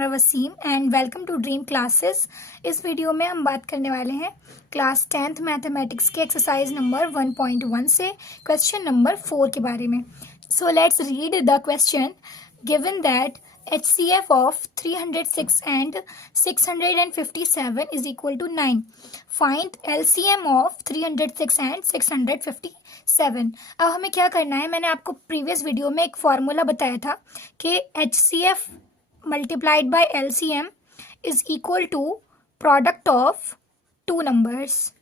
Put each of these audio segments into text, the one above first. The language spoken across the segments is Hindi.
Camera Waseem and welcome to dream classes. इस वीडियो में हम बात करने वाले हैं क्लास 10th मैथमेटिक्स के एक्सरसाइज नंबर 1.1 से क्वेश्चन नंबर 4 के बारे में। So let's read the question. Given that HCF of 306 and 657 is equal to 9. Find LCM of 306 and 657. अब हमें क्या करना है, मैंने आपको प्रीवियस वीडियो में एक फॉर्मूला बताया था कि HCF multiplied by LCM is equal to product of two numbers.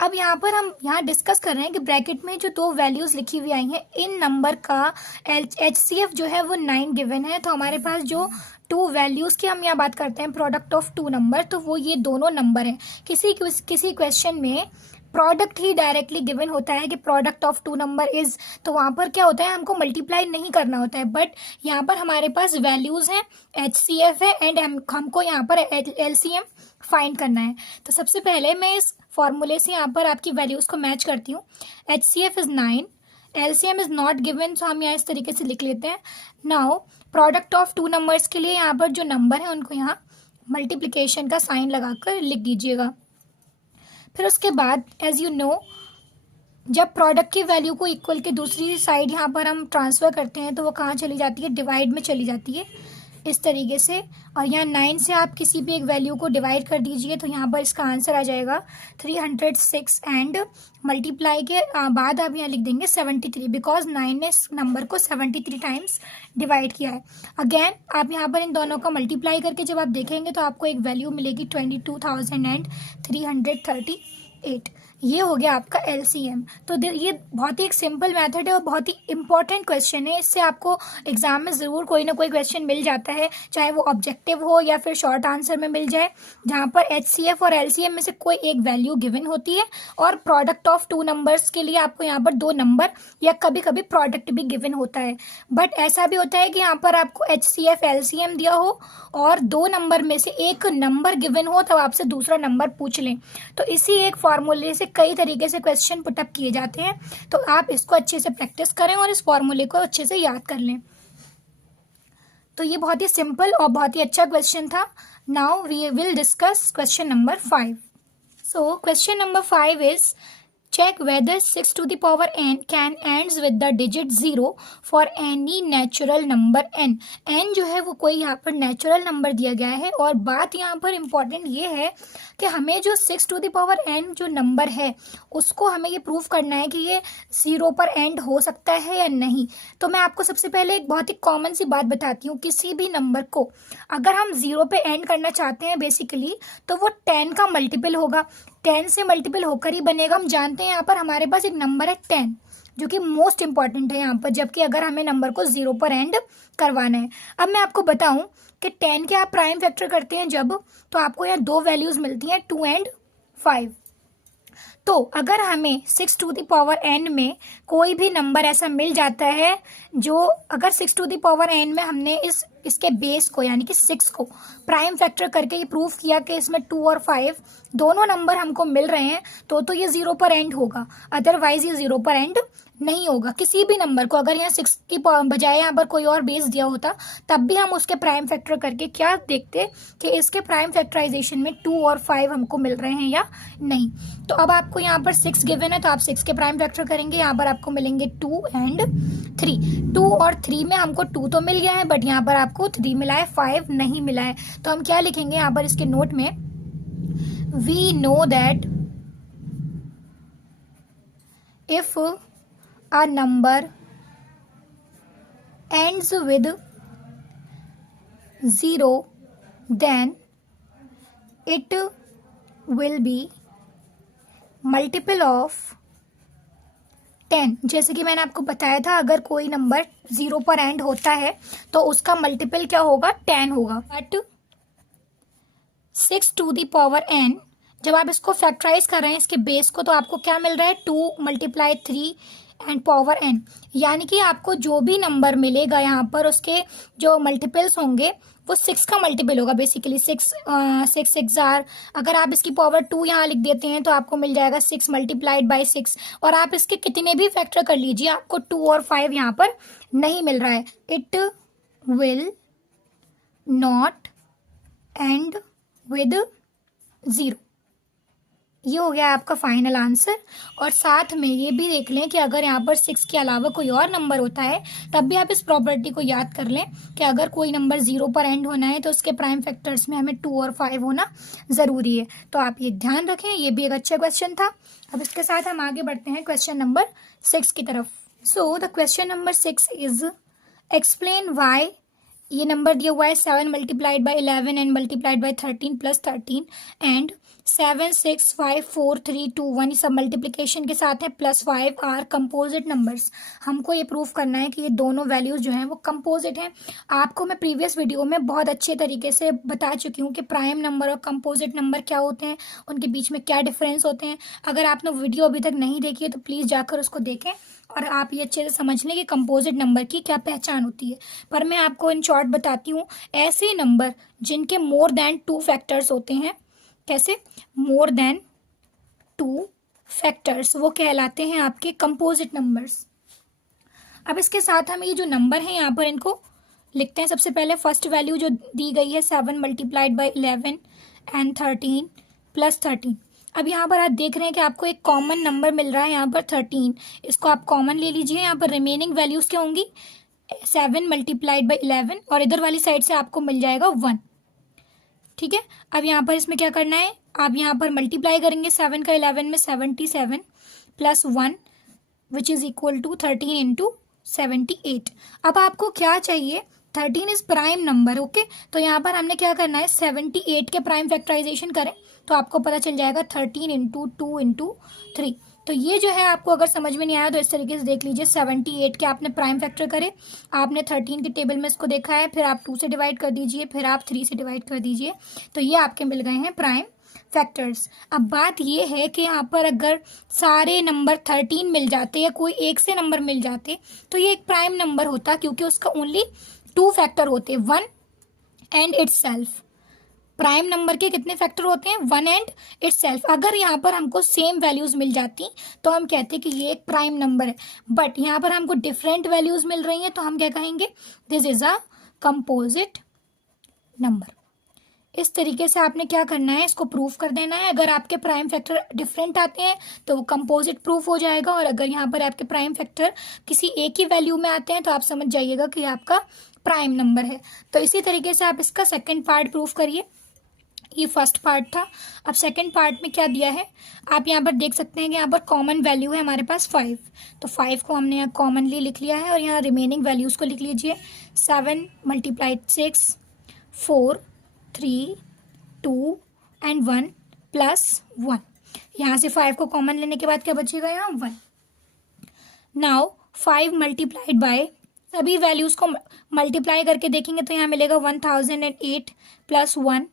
अब यहाँ पर हम डिस्कस कर रहे हैं कि ब्रैकेट में जो दो वैल्यूज़ लिखी हुई आई हैं, इन नंबर का HCF जो है वो 9 गिवन है। तो हमारे पास जो टू वैल्यूज़ की हम यहाँ बात करते हैं प्रोडक्ट ऑफ टू नंबर, तो वो ये दोनों नंबर हैं। किसी क्वेश्चन में प्रोडक्ट ही डायरेक्टली गिवन होता है कि product of two number is, तो वहाँ पर क्या होता है, हमको मल्टीप्लाई नहीं करना होता है। बट यहाँ पर हमारे पास वैल्यूज़ हैं, HCF है एंड हमको यहाँ पर LCM फाइंड करना है। तो सबसे पहले मैं इस फॉर्मूले से यहाँ पर आपकी वैल्यूज़ को मैच करती हूँ। HCF is 9, LCM is not given, so हम यहाँ इस तरीके से लिख लेते हैं। Now product of two numbers के लिए यहाँ पर जो नंबर है उनको यहाँ मल्टीप्लिकेशन का साइन लगाकर लिख दीजिएगा। फिर उसके बाद एज यू नो, जब प्रोडक्ट की वैल्यू को इक्वल के दूसरी साइड यहाँ पर हम ट्रांसफ़र करते हैं तो वो कहाँ चली जाती है, डिवाइड में चली जाती है इस तरीके से। और यहाँ 9 से आप किसी भी एक वैल्यू को डिवाइड कर दीजिए तो यहाँ पर इसका आंसर आ जाएगा 306 एंड मल्टीप्लाई के बाद आप यहाँ लिख देंगे 73, बिकॉज 9 ने इस नंबर को 73 टाइम्स डिवाइड किया है। अगेन आप यहाँ पर इन दोनों का मल्टीप्लाई करके जब आप देखेंगे तो आपको एक वैल्यू मिलेगी 22,338। ये हो गया आपका LCM। तो ये बहुत ही एक सिंपल मेथड है और बहुत ही इंपॉर्टेंट क्वेश्चन है। इससे आपको एग्जाम में ज़रूर कोई ना कोई क्वेश्चन मिल जाता है, चाहे वो ऑब्जेक्टिव हो या फिर शॉर्ट आंसर में मिल जाए, जहाँ पर HCF और LCM में से कोई एक वैल्यू गिवन होती है और प्रोडक्ट ऑफ टू नंबर्स के लिए आपको यहाँ पर दो नंबर या कभी कभी प्रोडक्ट भी गिवन होता है। बट ऐसा भी होता है कि यहाँ पर आपको HCF LCM दिया हो और दो नंबर में से एक नंबर गिवन हो, तब आपसे दूसरा नंबर पूछ लें। तो इसी एक फॉर्मूले से कई तरीके से क्वेश्चन पुटअप किए जाते हैं, तो आप इसको अच्छे से प्रैक्टिस करें और इस फॉर्मूले को अच्छे से याद कर लें। तो ये बहुत ही सिंपल और बहुत ही अच्छा क्वेश्चन था। Now we will discuss question number 5। So question number 5 is check whether 6 to the power n can ends with the digit 0 for any natural number n। n जो है वो कोई यहाँ पर नेचुरल नंबर दिया गया है और बात यहाँ पर इम्पॉर्टेंट ये है कि हमें जो 6 to the power n जो नंबर है उसको हमें ये प्रूव करना है कि ये 0 पर एंड हो सकता है या नहीं। तो मैं आपको सबसे पहले एक बहुत ही कॉमन सी बात बताती हूँ। किसी भी नंबर को अगर हम 0 पे एंड करना चाहते हैं बेसिकली, तो वो 10 का मल्टीपल होगा, 10 से मल्टीपल होकर ही बनेगा। हम जानते हैं यहाँ पर हमारे पास एक नंबर है 10 जो कि मोस्ट इंपॉर्टेंट है यहाँ पर, जबकि अगर हमें नंबर को 0 पर एंड करवाना है। अब मैं आपको बताऊं कि 10 के आप प्राइम फैक्टर करते हैं जब, तो आपको यहाँ दो वैल्यूज़ मिलती हैं 2 एंड 5। तो अगर हमें 6 टू द पावर n में कोई भी नंबर ऐसा मिल जाता है जो, अगर 6 टू द पावर n में हमने इसके बेस को यानी कि 6 को प्राइम फैक्टर करके ये प्रूफ किया कि इसमें 2 और 5 दोनों नंबर हमको मिल रहे हैं, तो ये 0 पर एंड होगा। अदरवाइज ये 0 पर एंड नहीं होगा। किसी भी नंबर को अगर यहाँ 6 की बजाय यहाँ पर कोई और बेस दिया होता, तब भी हम उसके प्राइम फैक्टर करके क्या देखते कि इसके प्राइम फैक्टराइजेशन में 2 और 5 हमको मिल रहे हैं या नहीं। तो अब आपको यहाँ पर 6 गिवन है तो आप 6 के प्राइम फैक्टर करेंगे, यहाँ पर आपको मिलेंगे 2 एंड 3। 2 और 3 में हमको 2 तो मिल गया है, बट यहाँ पर आपको 3 मिला है, 5 नहीं मिला है। तो हम क्या लिखेंगे यहाँ पर इसके नोट में, we know that if a number ends with 0 then it will be multiple of 10। जैसे कि मैंने आपको बताया था, अगर कोई नंबर 0 पर एंड होता है तो उसका मल्टीपल क्या होगा, 10 होगा। But 6 to the power n, जब आप इसको फैक्टराइज कर रहे हैं इसके बेस को, तो आपको क्या मिल रहा है, 2 × 3 एंड पावर n, यानी कि आपको जो भी नंबर मिलेगा यहाँ पर उसके जो मल्टीपल्स होंगे वो 6 का मल्टीपल होगा बेसिकली। 6 जार, अगर आप इसकी पावर 2 यहाँ लिख देते हैं तो आपको मिल जाएगा 6 मल्टीप्लाइड बाई 6। और आप इसके कितने भी फैक्टर कर लीजिए, आपको 2 और 5 यहाँ पर नहीं मिल रहा है। It will not and with 0। ये हो गया आपका फाइनल आंसर। और साथ में ये भी देख लें कि अगर यहाँ पर 6 के अलावा कोई और नंबर होता है तब भी आप इस प्रॉपर्टी को याद कर लें कि अगर कोई नंबर 0 पर एंड होना है तो उसके प्राइम फैक्टर्स में हमें 2 और 5 होना ज़रूरी है। तो आप ये ध्यान रखें, ये भी एक अच्छा क्वेश्चन था। अब इसके साथ हम आगे बढ़ते हैं क्वेश्चन नंबर 6 की तरफ। So the question number 6 is explain why, ये नंबर दिया हुआ है 7 multiplied by 11 and multiplied by 13 plus 13 and 7 6 5 4 3 2 1, ये सब मल्टीप्लिकेशन के साथ है, +5 आर कंपोजिट नंबर्स। हमको ये प्रूफ करना है कि ये दोनों वैल्यूज़ जो हैं वो कंपोजिट हैं। आपको मैं प्रीवियस वीडियो में बहुत अच्छे तरीके से बता चुकी हूँ कि प्राइम नंबर और कंपोजिट नंबर क्या होते हैं, उनके बीच में क्या डिफरेंस होते हैं। अगर आपने वीडियो अभी तक नहीं देखी है तो प्लीज़ जाकर उसको देखें और आप ये अच्छे से समझ लें कि कंपोजिट नंबर की क्या पहचान होती है। पर मैं आपको इन शॉर्ट बताती हूँ, ऐसे नंबर जिनके मोर देन 2 फैक्टर्स होते हैं, कैसे मोर देन 2 फैक्टर्स, वो कहलाते हैं आपके कंपोजिट नंबर्स। अब इसके साथ हम ये जो नंबर हैं यहाँ पर इनको लिखते हैं। सबसे पहले फर्स्ट वैल्यू जो दी गई है 7 मल्टीप्लाइड बाई 11 एंड 13 प्लस 13। अब यहाँ पर आप देख रहे हैं कि आपको एक कॉमन नंबर मिल रहा है यहाँ पर 13, इसको आप कॉमन ले लीजिए। यहाँ पर रिमेनिंग वैल्यूज़ क्या होंगी, 7 मल्टीप्लाइड बाई 11 और इधर वाली साइड से आपको मिल जाएगा 1। ठीक है, अब यहाँ पर इसमें क्या करना है, आप यहाँ पर मल्टीप्लाई करेंगे 7 का 11 में 77 plus 1 which is equal to 13 into 78। अब आपको क्या चाहिए, 13 इज प्राइम नंबर। ओके, तो यहाँ पर हमने क्या करना है, 78 के प्राइम फैक्टराइजेशन करें तो आपको पता चल जाएगा 13 इंटू 2 इंटू 3। तो ये जो है आपको अगर समझ में नहीं आया तो इस तरीके से देख लीजिए, 78 के आपने प्राइम फैक्टर करे, आपने 13 के टेबल में इसको देखा है, फिर आप 2 से डिवाइड कर दीजिए, फिर आप 3 से डिवाइड कर दीजिए, तो ये आपके मिल गए हैं प्राइम फैक्टर्स। अब बात ये है कि यहाँ पर अगर सारे नंबर 13 मिल जाते या कोई एक से नंबर मिल जाते तो ये एक प्राइम नंबर होता, क्योंकि उसका ओनली 2 फैक्टर होते, 1 एंड इट्ससेल्फ। प्राइम नंबर के कितने फैक्टर होते हैं, 1 एंड इट्ससेल्फ। अगर यहाँ पर हमको सेम वैल्यूज मिल जाती तो हम कहते कि ये एक प्राइम नंबर है, बट यहाँ पर हमको डिफरेंट वैल्यूज मिल रही हैं तो हम क्या कहेंगे, this is a composite number. इस तरीके से आपने क्या करना है, इसको प्रूफ कर देना है। अगर आपके प्राइम फैक्टर डिफरेंट आते हैं तो वो कंपोजिट प्रूफ हो जाएगा, और अगर यहाँ पर आपके प्राइम फैक्टर किसी एक ही वैल्यू में आते हैं तो आप समझ जाइएगा कि आपका प्राइम नंबर है। तो इसी तरीके से आप इसका सेकंड पार्ट प्रूफ करिए। ये फर्स्ट पार्ट था। अब सेकंड पार्ट में क्या दिया है, आप यहाँ पर देख सकते हैं कि यहाँ पर कॉमन वैल्यू है हमारे पास 5, तो 5 को हमने यहाँ कॉमनली लिख लिया है और यहाँ रिमेनिंग वैल्यूज़ को लिख लीजिए। 7 मल्टीप्लाइड 6 4 3 2 एंड 1 प्लस 1। यहाँ से 5 को कॉमन लेने के बाद क्या बचेगा, यहाँ 1। नाउ 5 मल्टीप्लाइड बाय, सभी वैल्यूज़ को मल्टीप्लाई करके देखेंगे तो यहाँ मिलेगा 1008 प्लस 1,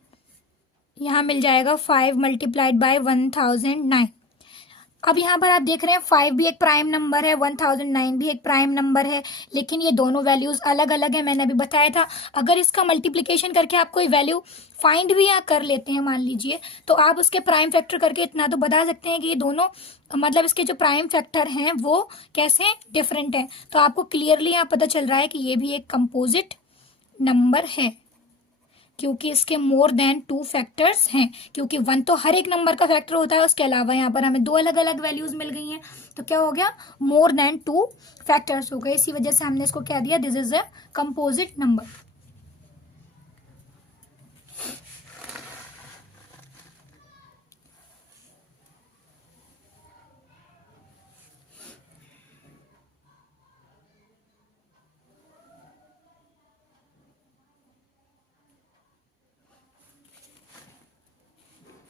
यहाँ मिल जाएगा 5 मल्टीप्लाइड बाय 1009। अब यहाँ पर आप देख रहे हैं 5 भी एक प्राइम नंबर है, 1009 भी एक प्राइम नंबर है, लेकिन ये दोनों वैल्यूज़ अलग अलग है। मैंने अभी बताया था, अगर इसका मल्टीप्लिकेशन करके आप कोई वैल्यू फाइंड भी यहाँ कर लेते हैं मान लीजिए, तो आप उसके प्राइम फैक्टर करके इतना तो बता सकते हैं कि ये दोनों, मतलब इसके जो प्राइम फैक्टर हैं वो कैसे डिफरेंट हैं। तो आपको क्लियरली यहाँ पता चल रहा है कि ये भी एक कंपोजिट नंबर है, क्योंकि इसके मोर देन 2 फैक्टर्स हैं, क्योंकि 1 तो हर एक नंबर का फैक्टर होता है, उसके अलावा यहाँ पर हमें 2 अलग अलग वैल्यूज मिल गई हैं, तो क्या हो गया, मोर देन 2 फैक्टर्स हो गए। इसी वजह से हमने इसको क्या दिया, this is a composite number.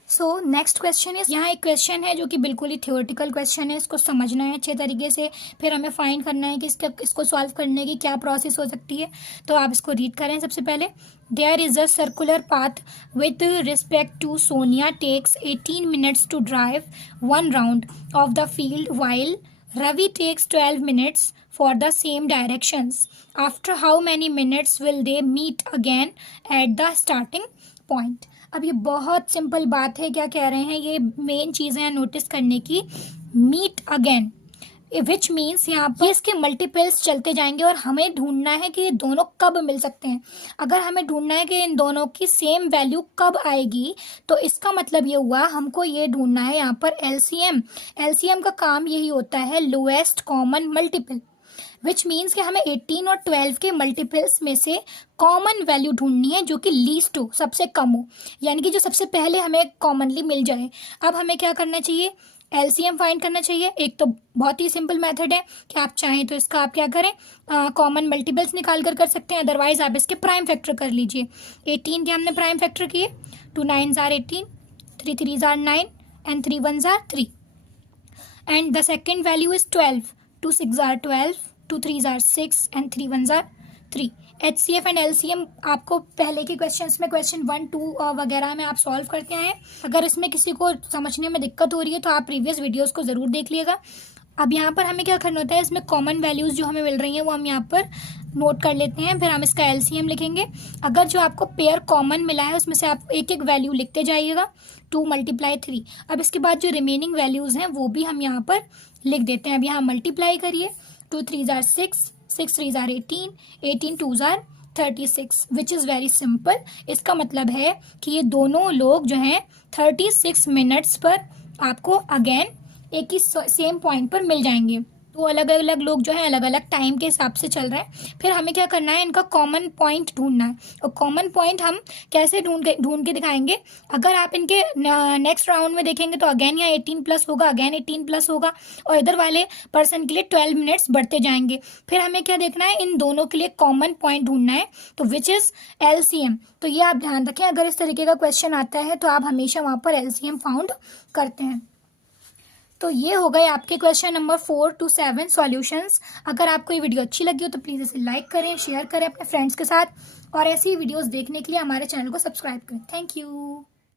So next question is, यहाँ एक क्वेश्चन है जो कि बिल्कुल ही थियोरेटिकल क्वेश्चन है, इसको समझना है अच्छे तरीके से, फिर हमें फाइंड करना है कि इसको सॉल्व करने की क्या प्रोसेस हो सकती है। तो आप इसको रीड करें सबसे पहले। There is a circular path with respect to Sonia takes 18 minutes to drive 1 round of the field while Ravi takes 12 minutes for the same directions. After how many minutes will they meet again at the starting point? अब ये बहुत सिंपल बात है, क्या कह रहे हैं, ये मेन चीज़ें हैं नोटिस करने की. मीट अगेन विच मीन्स यहाँ पर इसके मल्टीपल्स चलते जाएंगे और हमें ढूंढना है कि ये दोनों कब मिल सकते हैं. अगर हमें ढूंढना है कि इन दोनों की सेम वैल्यू कब आएगी, तो इसका मतलब ये हुआ हमको ये ढूंढना है यहाँ पर एलसीएम. एलसीएम का काम यही होता है, lowest common multiple, which means कि हमें 18 और 12 के मल्टीपल्स में से कॉमन वैल्यू ढूंढनी है जो कि लीस्ट हो, सबसे कम हो, यानी कि जो सबसे पहले हमें कॉमनली मिल जाए. अब हमें क्या करना चाहिए, एलसीएम फाइंड करना चाहिए. एक तो बहुत ही सिंपल मेथड है कि आप चाहें तो इसका आप क्या करें, कॉमन मल्टीपल्स निकाल कर सकते हैं, अदरवाइज आप इसके प्राइम फैक्टर कर लीजिए. 18 के हमने प्राइम फैक्टर किए, 2 9s are 18, 3 3s are 9 and 3 1s are 3. And the second value is 12, 2 6s are 12, 2 3s are 6 and 3 1s are 3. HCF and LCM आपको पहले के क्वेश्चंस में क्वेश्चन 1 2 वगैरह में आप सॉल्व करते हैं. अगर इसमें किसी को समझने में दिक्कत हो रही है तो आप प्रीवियस वीडियोस को ज़रूर देख लीजिएगा. अब यहाँ पर हमें क्या करना होता है, इसमें कॉमन वैल्यूज़ जो हमें मिल रही हैं वो हम यहाँ पर नोट कर लेते हैं, फिर हम इसका LCM लिखेंगे. अगर जो आपको पेयर कॉमन मिला है उसमें से आप एक एक वैल्यू लिखते जाइएगा, 2 × 3. अब इसके बाद जो रिमेनिंग वैल्यूज़ हैं वो भी हम यहाँ पर लिख देते हैं. अब यहाँ मल्टीप्लाई करिए, 2 3s are 6, 6 3s are 18, 18 2s are 36, which is very simple. इसका मतलब है कि ये दोनों लोग जो हैं 36 मिनट्स पर आपको अगेन एक ही सेम पॉइंट पर मिल जाएंगे. तो अलग अलग लोग जो है अलग अलग टाइम के हिसाब से चल रहे हैं. फिर हमें क्या करना है, इनका कॉमन पॉइंट ढूंढना है. और कॉमन पॉइंट हम कैसे ढूंढ के दिखाएंगे, अगर आप इनके नेक्स्ट राउंड में देखेंगे तो अगेन यहाँ 18 प्लस होगा, अगेन 18 प्लस होगा, और इधर वाले पर्सन के लिए 12 मिनट्स बढ़ते जाएंगे. फिर हमें क्या देखना है, इन दोनों के लिए कॉमन पॉइंट ढूंढना है, तो विच इज़ LCM. तो ये आप ध्यान रखें, अगर इस तरीके का क्वेश्चन आता है तो आप हमेशा वहाँ पर LCM फाउंड करते हैं. तो ये हो गए आपके क्वेश्चन नंबर 4 to 7 सॉल्यूशंस. अगर आपको ये वीडियो अच्छी लगी हो तो प्लीज़ इसे लाइक करें, शेयर करें अपने फ्रेंड्स के साथ, और ऐसी वीडियोस देखने के लिए हमारे चैनल को सब्सक्राइब करें. Thank you.